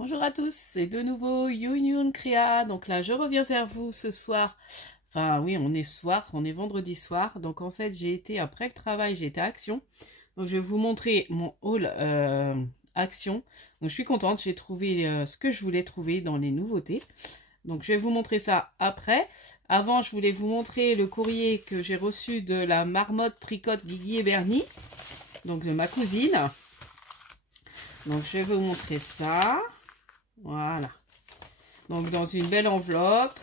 Bonjour à tous, c'est de nouveau Youn Créa. Donc là, je reviens vers vous ce soir. Enfin, oui, on est vendredi soir. Donc en fait, j'ai été, après le travail, j'ai été à Action. Donc je vais vous montrer mon haul Action. Donc je suis contente, j'ai trouvé ce que je voulais trouver dans les nouveautés. Donc je vais vous montrer ça après. Avant, je voulais vous montrer le courrier que j'ai reçu de la marmotte tricote Guigui et Bernie. Donc de ma cousine. Donc je vais vous montrer ça. Voilà. Donc dans une belle enveloppe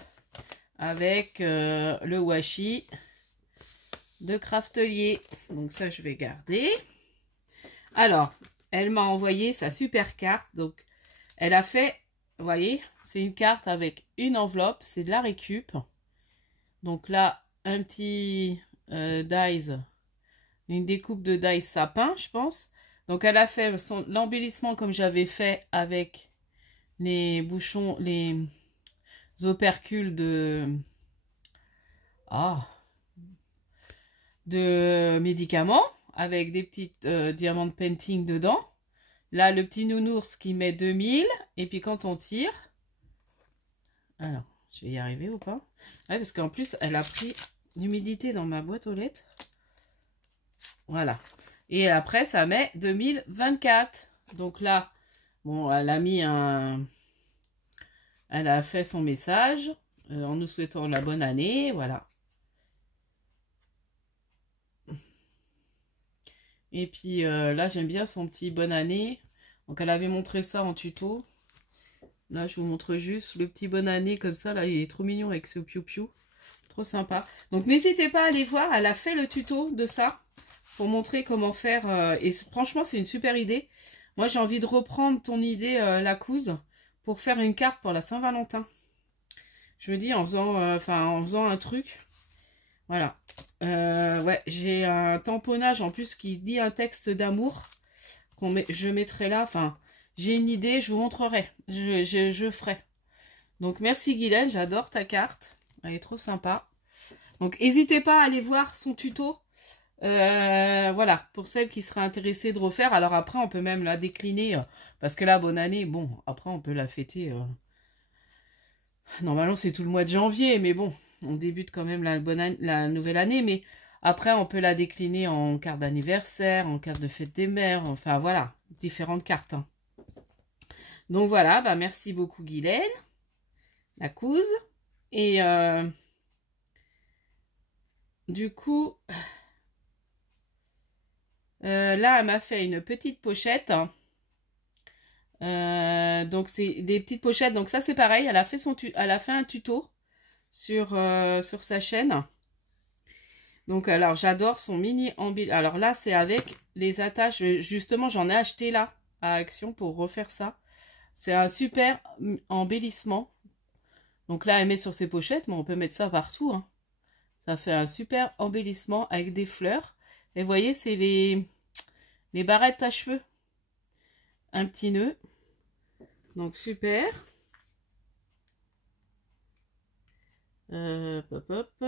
avec le washi de Craftelier. Donc ça je vais garder. Alors, elle m'a envoyé sa super carte. Donc elle a fait, vous voyez, c'est une carte avec une enveloppe, c'est de la récup. Donc là, un petit dies, une découpe de dies sapin, je pense. Donc elle a fait l'embellissement comme j'avais fait avec les bouchons, les opercules de médicaments avec des petites diamants de painting dedans. Là, le petit nounours qui met 2000. Et puis quand on tire... Alors, je vais y arriver ou pas? Ouais, parce qu'en plus, elle a pris l'humidité dans ma boîte aux lettres. Voilà. Et après, ça met 2024. Donc là, bon, elle a mis un... Elle a fait son message en nous souhaitant la bonne année, voilà. Et puis là, j'aime bien son petit bonne année. Donc elle avait montré ça en tuto. Là, je vous montre juste le petit bonne année comme ça. Là, il est trop mignon avec ce piou-piou. Trop sympa. Donc n'hésitez pas à aller voir. Elle a fait le tuto de ça pour montrer comment faire. Et franchement, c'est une super idée. Moi, j'ai envie de reprendre ton idée, la couse, pour faire une carte pour la Saint-Valentin. Je me dis en faisant un truc. Voilà. Ouais, j'ai un tamponnage en plus qui dit un texte d'amour. Je mettrai là. Enfin, j'ai une idée, je vous montrerai. Je ferai. Donc merci Guylaine, j'adore ta carte. Elle est trop sympa. Donc n'hésitez pas à aller voir son tuto. Voilà, pour celles qui seraient intéressées de refaire. Alors après, on peut même la décliner. Parce que là, bonne année, bon, après on peut la fêter. Normalement, c'est tout le mois de janvier, mais bon, on débute quand même la nouvelle année. Mais après, on peut la décliner en carte d'anniversaire, en carte de fête des mères. Enfin, voilà, différentes cartes. Hein. Donc voilà, bah merci beaucoup Guylaine, la couse. Et du coup, là, elle m'a fait une petite pochette. Donc c'est des petites pochettes. Donc ça c'est pareil. Elle a fait un tuto sur sa chaîne. Donc alors j'adore son mini embellissement. Alors là c'est avec les attaches. Justement j'en ai acheté là à Action pour refaire ça. C'est un super embellissement. Donc là elle met sur ses pochettes, mais on peut mettre ça partout. Hein. Ça fait un super embellissement avec des fleurs. Et vous voyez c'est les barrettes à cheveux. Un petit nœud. Donc super. Hop, hop.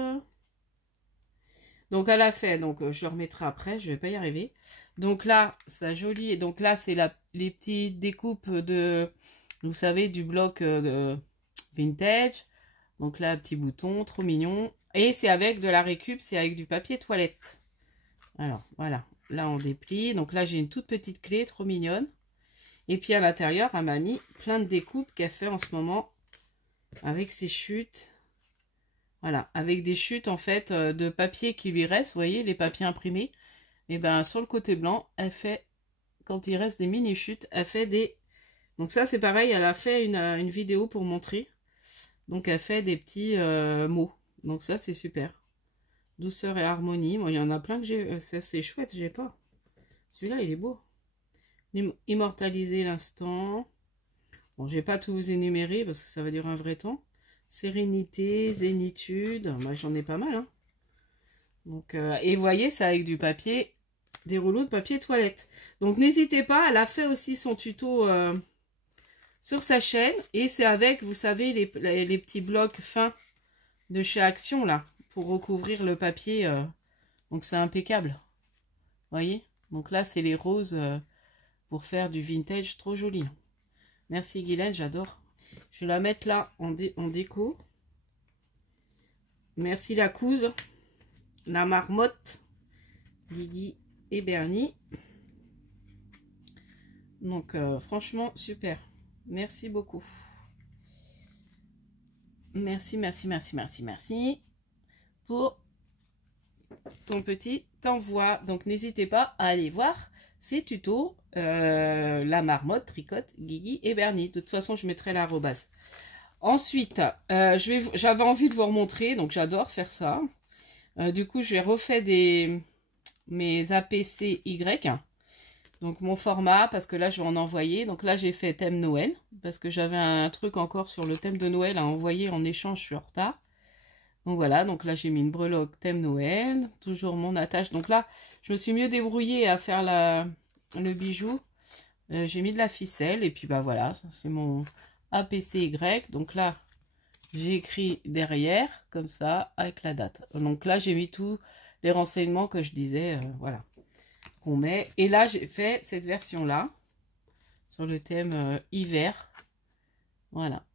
Donc elle a fait, donc je le remettrai après, je vais pas y arriver. Donc là, ça joli. Et donc là, c'est les petites découpes de, vous savez, du bloc vintage. Donc là, petit bouton, trop mignon. Et c'est avec de la récup, c'est avec du papier toilette. Alors voilà, là on déplie. Donc là, j'ai une toute petite clé, trop mignonne. Et puis à l'intérieur, elle m'a mis plein de découpes qu'elle fait en ce moment avec ses chutes. Voilà, avec des chutes en fait de papier qui lui reste, vous voyez, les papiers imprimés. Et ben sur le côté blanc, elle fait, quand il reste des mini chutes, elle fait des... Donc ça c'est pareil, elle a fait une vidéo pour montrer. Donc elle fait des petits mots. Donc ça c'est super. Douceur et harmonie. Bon, il y en a plein que j'ai, c'est chouette, j'ai pas. Celui-là il est beau. Immortaliser l'instant. Bon, je vais pas tout vous énumérer parce que ça va durer un vrai temps. Sérénité, zénitude, moi j'en ai pas mal. Hein. Donc, et vous voyez, c'est avec du papier, des rouleaux de papier toilette. Donc n'hésitez pas, elle a fait aussi son tuto sur sa chaîne. Et c'est avec, vous savez, les petits blocs fins de chez Action, là, pour recouvrir le papier. Donc c'est impeccable. Vous voyez? Donc là, c'est les roses pour faire du vintage, trop joli. Merci Guylaine, j'adore. Je vais la mettre là en déco. Merci la couse, la marmotte, Guigui et Bernie. Donc franchement super. Merci beaucoup. Merci, merci, merci, merci, merci pour ton petit envoi. Donc n'hésitez pas à aller voir ces tutos. La marmotte, tricote, Guigui et Bernie. De toute façon, je mettrai l'arrobase. Ensuite, j'avais envie de vous remontrer, donc j'adore faire ça. Du coup, j'ai refait mes APCY. Donc mon format, parce que là, je vais en envoyer. Donc là, j'ai fait thème Noël, parce que j'avais un truc encore sur le thème de Noël à envoyer en échange, je suis en retard. Donc voilà, donc là, j'ai mis une breloque thème Noël, toujours mon attache. Donc là, je me suis mieux débrouillée à faire le bijou. J'ai mis de la ficelle, et puis bah voilà, c'est mon APCY. Donc là, j'ai écrit derrière, comme ça, avec la date. Donc là, j'ai mis tous les renseignements que je disais, voilà, qu'on met. Et là, j'ai fait cette version-là, sur le thème hiver. Voilà.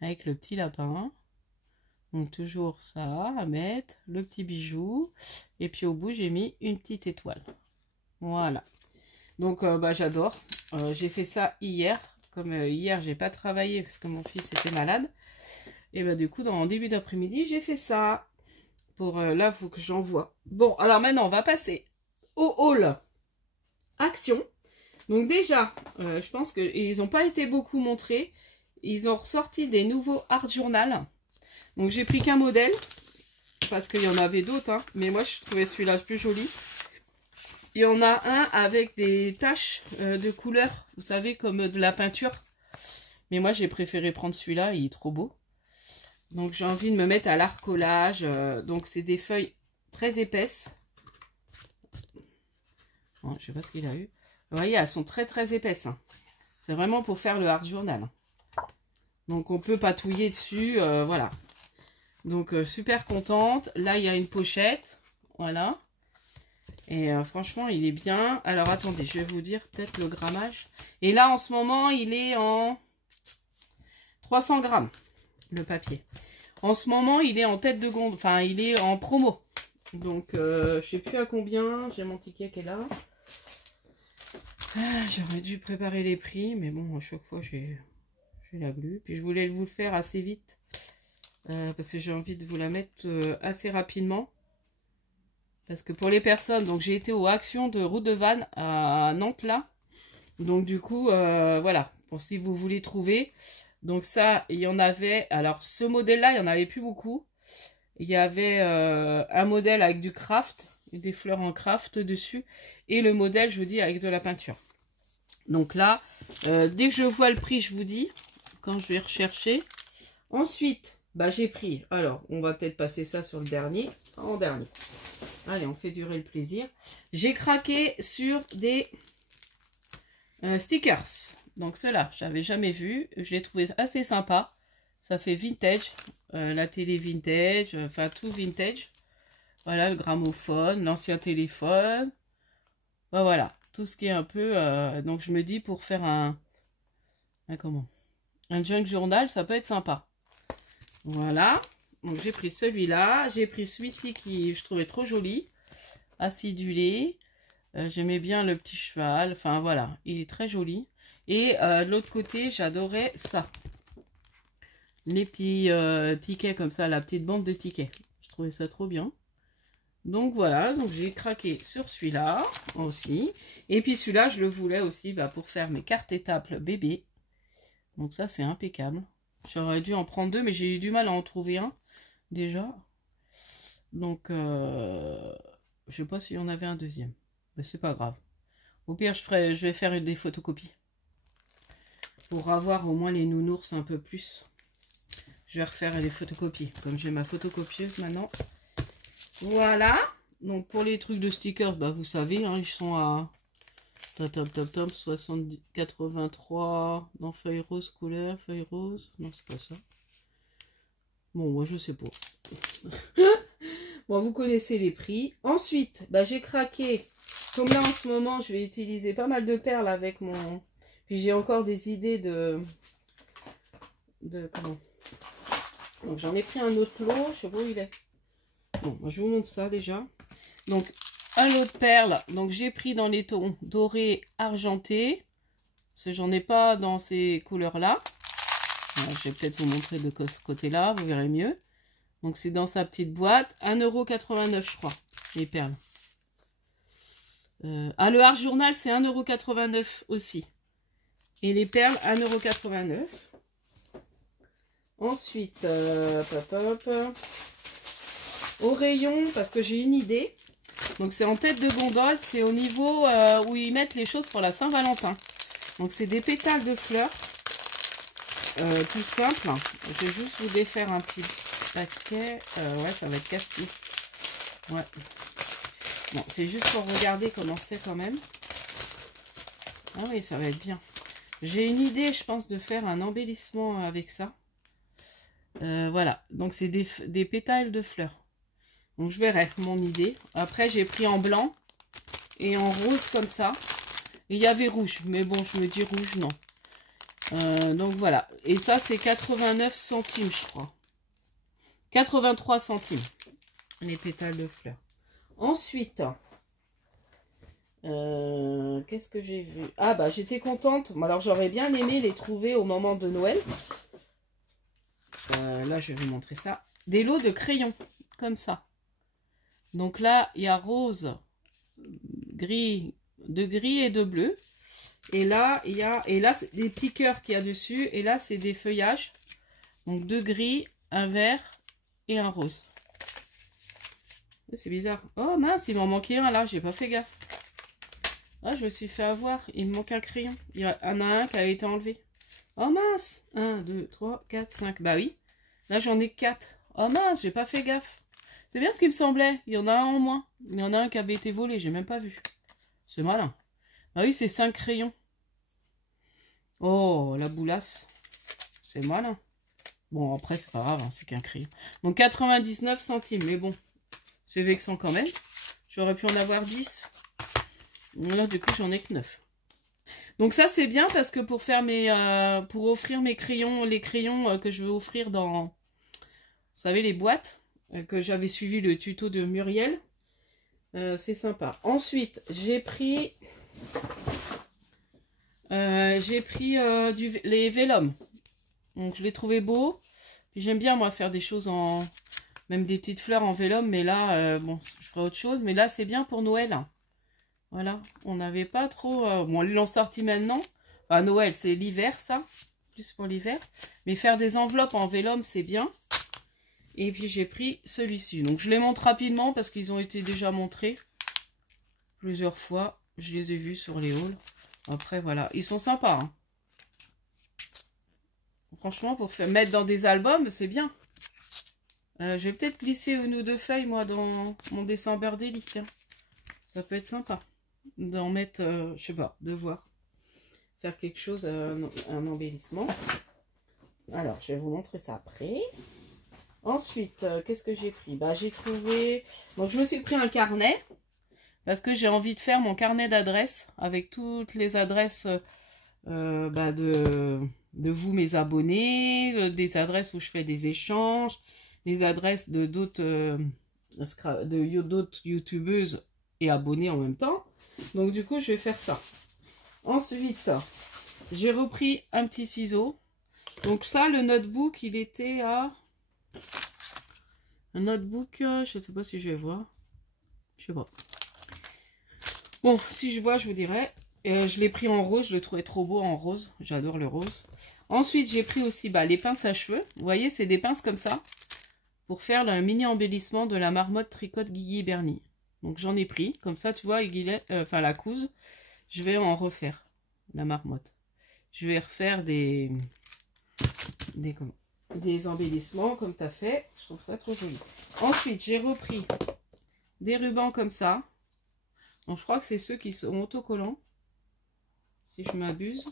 Avec le petit lapin. Donc toujours ça à mettre, le petit bijou. Et puis au bout, j'ai mis une petite étoile. Voilà. Donc bah, j'adore. J'ai fait ça hier. Comme hier, j'ai pas travaillé parce que mon fils était malade. Et bah du coup, en début d'après-midi, j'ai fait ça. Pour là, il faut que j'envoie. Bon, alors maintenant, on va passer au haul action. Donc déjà, je pense qu'ils n'ont pas été beaucoup montrés. Ils ont ressorti des nouveaux art journal. Donc j'ai pris qu'un modèle. Parce qu'il y en avait d'autres. Hein, mais moi, je trouvais celui-là plus joli. Il y en a un avec des taches de couleur, vous savez, comme de la peinture. Mais moi, j'ai préféré prendre celui-là, il est trop beau. Donc, j'ai envie de me mettre à l'art collage. Donc, c'est des feuilles très épaisses. Bon, je sais pas ce qu'il a eu. Vous voyez, elles sont très, très épaisses. Hein. C'est vraiment pour faire le art journal. Donc, on peut patouiller dessus, voilà. Donc, super contente. Là, il y a une pochette. Voilà. Et franchement, il est bien. Alors, attendez, je vais vous dire peut-être le grammage. Et là, en ce moment, il est en 300 grammes, le papier. En ce moment, il est en tête de gondole. Enfin, il est en promo. Donc, je sais plus à combien. J'ai mon ticket qui est là. Ah, j'aurais dû préparer les prix. Mais bon, à chaque fois, j'ai la glu. Puis, je voulais vous le faire assez vite. Parce que j'ai envie de vous la mettre assez rapidement. Parce que pour les personnes, donc j'ai été aux actions de Route de Vannes à Nantes là. Donc du coup, voilà, pour si vous voulez trouver. Donc ça, il y en avait, alors ce modèle-là, il n'y en avait plus beaucoup. Il y avait un modèle avec du craft, des fleurs en craft dessus. Et le modèle, je vous dis, avec de la peinture. Donc là, dès que je vois le prix, je vous dis, quand je vais rechercher. Ensuite, bah j'ai pris, alors on va peut-être passer ça sur le dernier, en dernier. Allez, on fait durer le plaisir. J'ai craqué sur des stickers. Donc ceux-là, je n'avais jamais vu. Je les trouvais assez sympas. Ça fait vintage. La télé vintage. Enfin, tout vintage. Voilà, le gramophone, l'ancien téléphone. Ben, voilà, tout ce qui est un peu... donc je me dis, pour faire un junk journal, ça peut être sympa. Voilà. Donc j'ai pris celui-là, j'ai pris celui-ci qui je trouvais trop joli, acidulé, j'aimais bien le petit cheval, enfin voilà, il est très joli. Et de l'autre côté, j'adorais ça, les petits tickets comme ça, la petite bande de tickets, je trouvais ça trop bien. Donc voilà, donc j'ai craqué sur celui-là aussi, et puis celui-là je le voulais aussi pour faire mes cartes étapes bébé, donc ça c'est impeccable. J'aurais dû en prendre deux, mais j'ai eu du mal à en trouver un. Déjà, donc je sais pas s'il y en avait un deuxième, mais c'est pas grave. Au pire, je vais faire des photocopies pour avoir au moins les nounours un peu plus. Je vais refaire les photocopies, comme j'ai ma photocopieuse maintenant. Voilà. Donc pour les trucs de stickers, bah vous savez, hein, ils sont à 70, 83 dans feuille rose couleur, feuille rose. Non, c'est pas ça. Bon, moi, je sais pas. Bon, vous connaissez les prix. Ensuite, bah, j'ai craqué. Comme là, en ce moment, je vais utiliser pas mal de perles avec mon Puis j'ai encore des idées comment. Donc j'en ai pris un autre lot, je sais pas où il est. Bon, moi, je vous montre ça déjà. Donc un lot de perles. Donc j'ai pris dans les tons dorés, argentés. Parce que j'en ai pas dans ces couleurs-là. Je vais peut-être vous montrer de ce côté-là, vous verrez mieux. Donc c'est dans sa petite boîte. 1,89 € je crois, les perles. Le Art Journal c'est 1,89 € aussi. Et les perles 1,89 €. Ensuite, au rayon, parce que j'ai une idée. Donc c'est en tête de gondole, c'est au niveau où ils mettent les choses pour la Saint-Valentin. Donc c'est des pétales de fleurs. Tout simple. Je vais juste vous défaire un petit paquet. Ouais, ça va être casse-pied. Ouais. Bon, c'est juste pour regarder comment c'est quand même. Ah oui, ça va être bien. J'ai une idée, je pense, de faire un embellissement avec ça. Voilà. Donc c'est des pétales de fleurs. Donc je verrai mon idée. Après, j'ai pris en blanc et en rose comme ça. Et il y avait rouge. Mais bon, je me dis rouge, non. Donc voilà, et ça c'est 89 centimes je crois, 83 centimes les pétales de fleurs. Ensuite qu'est-ce que j'ai vu? Ah bah j'étais contente, alors j'aurais bien aimé les trouver au moment de Noël. Là je vais vous montrer ça, des lots de crayons comme ça. Donc là il y a rose, gris, de gris et de bleu. Et là, c'est des petits cœurs qu'il y a dessus. Et là, c'est des feuillages. Donc, deux gris, un vert et un rose. C'est bizarre. Oh mince, il m'en manquait un là. J'ai pas fait gaffe. Ah, je me suis fait avoir. Il me manque un crayon. Il y en a un qui avait été enlevé. Oh mince. 1, 2, 3, 4, 5. Bah oui. Là, j'en ai 4. Oh mince, j'ai pas fait gaffe. C'est bien ce qui me semblait. Il y en a un en moins. Il y en a un qui avait été volé. J'ai même pas vu. C'est malin. Ah oui, c'est 5 crayons. Oh, la boulasse. C'est malin. Bon, après, c'est pas grave, hein, c'est qu'un crayon. Donc, 99 centimes. Mais bon, c'est vexant quand même. J'aurais pu en avoir 10. Là, du coup, j'en ai que 9. Donc, ça, c'est bien parce que pour faire pour offrir mes crayons, les crayons que je veux offrir dans, vous savez, les boîtes, que j'avais suivi le tuto de Muriel. C'est sympa. Ensuite, j'ai pris... les vélums. Donc je l'ai trouvé beau. Puis j'aime bien moi faire des choses en... Même des petites fleurs en vélum. Mais là, bon, je ferai autre chose. Mais là, c'est bien pour Noël. Hein. Voilà. On n'avait pas trop... Bon, ils l'ont sorti maintenant. Enfin, Noël, c'est l'hiver, ça. Plus pour l'hiver. Mais faire des enveloppes en vélum, c'est bien. Et puis j'ai pris celui-ci. Donc je les montre rapidement parce qu'ils ont été déjà montrés plusieurs fois. Je les ai vus sur les hauls. Après, voilà. Ils sont sympas. Hein. Franchement, pour mettre dans des albums, c'est bien. Je vais peut-être glisser une ou deux feuilles, moi, dans mon December Daily. Tiens. Ça peut être sympa. D'en mettre, je sais pas, de voir. Faire quelque chose, un embellissement. Alors, je vais vous montrer ça après. Ensuite, qu'est-ce que j'ai pris? Bah, j'ai trouvé... Donc, je me suis pris un carnet. Parce que j'ai envie de faire mon carnet d'adresses avec toutes les adresses de vous, mes abonnés, des adresses où je fais des échanges, des adresses de d'autres youtubeuses et abonnés en même temps. Donc du coup, je vais faire ça. Ensuite, j'ai repris un petit ciseau. Donc ça, le notebook, il était à... Un notebook, je ne sais pas si je vais voir. Je sais pas. Bon, si je vois, je vous dirai. Je l'ai pris en rose, je le trouvais trop beau en rose. J'adore le rose. Ensuite, j'ai pris aussi les pinces à cheveux. Vous voyez, c'est des pinces comme ça. Pour faire le mini embellissement de la marmotte tricote Guigui Bernie. Donc j'en ai pris. Comme ça, tu vois, la couse. Je vais en refaire. La marmotte. Je vais refaire des embellissements comme tu as fait. Je trouve ça trop joli. Ensuite, j'ai repris des rubans comme ça. Donc, je crois que c'est ceux qui sont autocollants, si je m'abuse.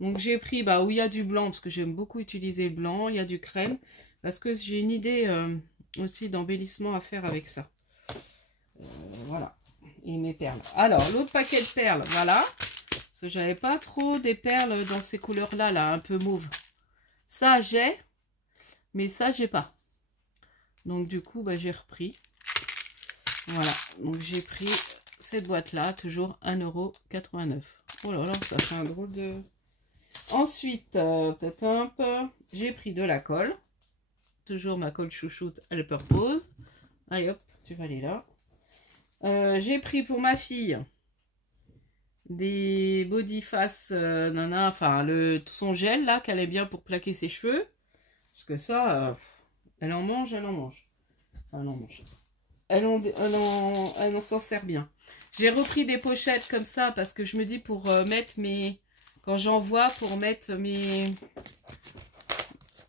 Donc, j'ai pris où il y a du blanc, parce que j'aime beaucoup utiliser le blanc. Il y a du crème, parce que j'ai une idée aussi d'embellissement à faire avec ça. Voilà. Et mes perles. Alors, l'autre paquet de perles, voilà. Parce que j'avais pas trop des perles dans ces couleurs-là, là, un peu mauve. Ça, j'ai, mais ça, j'ai pas. Donc, du coup, bah, j'ai repris. Voilà, donc j'ai pris cette boîte-là, toujours 1,89 €. Oh là là, ça fait un drôle de... Ensuite, j'ai pris de la colle. Toujours ma colle chouchoute All Purpose. Allez hop, tu vas aller là. J'ai pris pour ma fille des body face nana, enfin son gel là qu'elle est bien pour plaquer ses cheveux. Parce que ça, elle en mange, elle en mange. Enfin, elle en mange. Elle en s'en sert bien. J'ai repris des pochettes comme ça parce que je me dis pour mettre mes... Quand j'envoie pour mettre mes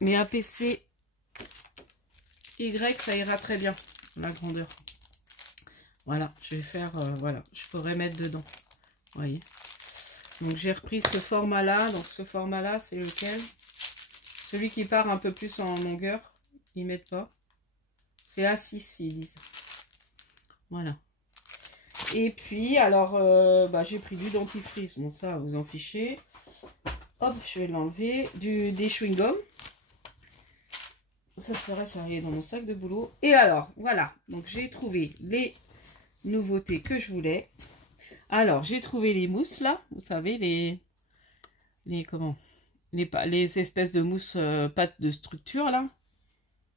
APC Y, ça ira très bien. La grandeur. Voilà, je vais faire... voilà, je pourrais mettre dedans. Vous voyez. Donc j'ai repris ce format-là. Donc ce format-là, c'est lequel? Celui qui part un peu plus en longueur. Ils mettent pas. C'est A6, ils disent. Voilà. Et puis, alors, bah, j'ai pris du dentifrice. Bon, ça, vous en fichez. Hop, je vais l'enlever. Des chewing-gums. Ça se ferait, ça allait dans mon sac de boulot. Et alors, voilà. Donc, j'ai trouvé les nouveautés que je voulais. Alors, j'ai trouvé les mousses, là. Vous savez, les espèces de mousse pâte de structure, là.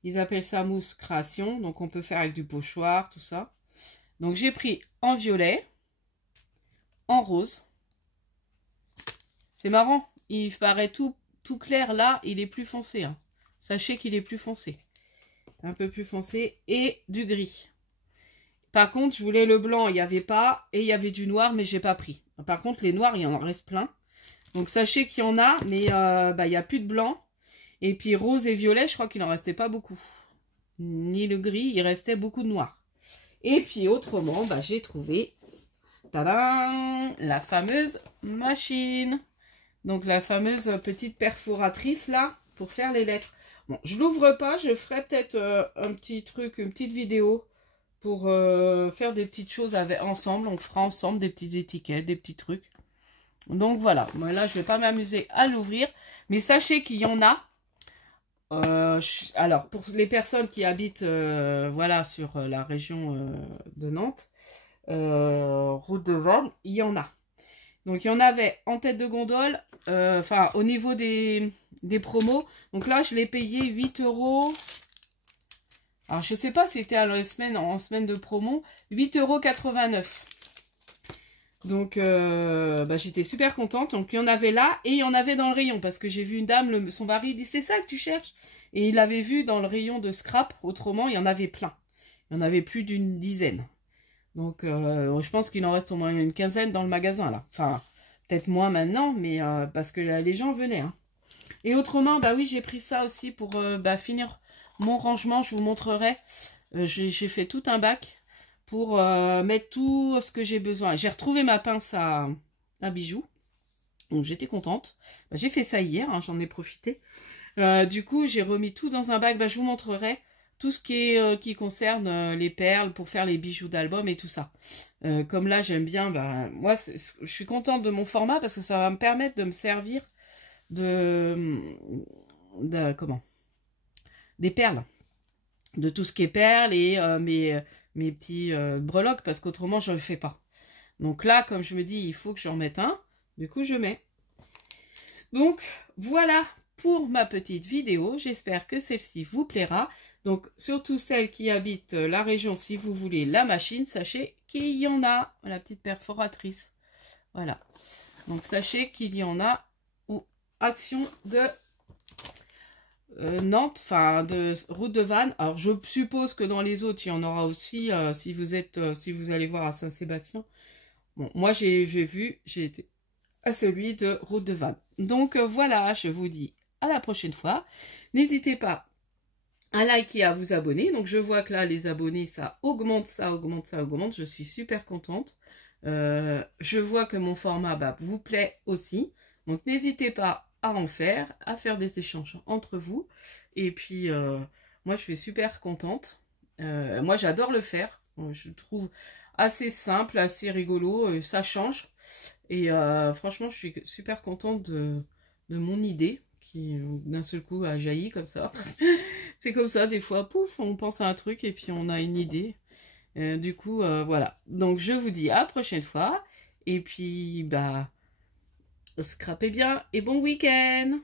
Ils appellent ça mousse création. Donc, on peut faire avec du pochoir, tout ça. Donc, j'ai pris en violet, en rose. C'est marrant. Il paraît tout clair, là. Il est plus foncé. Hein. Sachez qu'il est plus foncé. Un peu plus foncé. Et du gris. Par contre, je voulais le blanc. Il n'y avait pas. Et il y avait du noir, mais j'ai pas pris. Par contre, les noirs, il y en reste plein. Donc, sachez qu'il y en a. Mais il n'y a plus de blanc. Et puis, rose et violet, je crois qu'il n'en restait pas beaucoup. Ni le gris. Il restait beaucoup de noir. Et puis, autrement, bah, j'ai trouvé... Tadam! La fameuse machine. Donc, la fameuse petite perforatrice, là, pour faire les lettres. Bon, je l'ouvre pas, je ferai peut-être un petit truc, une petite vidéo pour faire des petites choses ensemble. On fera ensemble des petites étiquettes, des petits trucs. Donc voilà, moi là je vais pas m'amuser à l'ouvrir, mais sachez qu'il y en a. Alors pour les personnes qui habitent voilà sur la région de Nantes, route de Vannes, il y en a. Donc, il y en avait en tête de gondole, enfin, au niveau des promos. Donc là, je l'ai payé 8 €. Alors, je ne sais pas si c'était en semaine de promo. 8,89 €. Donc, bah, j'étais super contente. Donc, il y en avait là et il y en avait dans le rayon. Parce que j'ai vu une dame, son mari dit, c'est ça que tu cherches? Et il l'avait vu dans le rayon de scrap. Autrement, il y en avait plein. Il y en avait plus d'une dizaine. Donc, je pense qu'il en reste au moins une quinzaine dans le magasin, là. Enfin, peut-être moins maintenant, mais parce que les gens venaient. Hein. Et autrement, bah oui, j'ai pris ça aussi pour finir mon rangement. Je vous montrerai. J'ai fait tout un bac pour mettre tout ce que j'ai besoin. J'ai retrouvé ma pince à bijoux. Donc, j'étais contente. Bah, j'ai fait ça hier, hein, j'en ai profité. Du coup, j'ai remis tout dans un bac. Bah, je vous montrerai. Tout ce qui concerne les perles pour faire les bijoux d'album et tout ça. Comme là, j'aime bien, moi, je suis contente de mon format parce que ça va me permettre de me servir des perles. De tout ce qui est perles et mes petits breloques parce qu'autrement, je ne le fais pas. Donc là, comme je me dis, il faut que j'en mette un. Du coup, je mets. Donc, voilà pour ma petite vidéo. J'espère que celle-ci vous plaira. Donc, surtout celles qui habitent la région, si vous voulez la machine, sachez qu'il y en a, la petite perforatrice. Voilà. Donc, sachez qu'il y en a aux actions de Nantes, enfin, de route de Vannes. Alors, je suppose que dans les autres, il y en aura aussi, si vous allez voir à Saint-Sébastien. Bon, moi, j'ai été à celui de route de Vannes. Donc, voilà, je vous dis à la prochaine fois. N'hésitez pas à liker, à vous abonner. Donc, je vois que là, les abonnés, ça augmente, ça augmente, ça augmente. Je suis super contente. Je vois que mon format vous plaît aussi. Donc, n'hésitez pas à en faire, à faire des échanges entre vous. Et puis, moi, je suis super contente. Moi, j'adore le faire. Je trouve... assez simple, assez rigolo, ça change. Et franchement, je suis super contente de mon idée qui d'un seul coup a jailli comme ça. C'est comme ça, des fois, pouf, on pense à un truc et puis on a une idée. Du coup, voilà. Donc je vous dis à la prochaine fois. Et puis, bah, scrapez bien et bon week-end!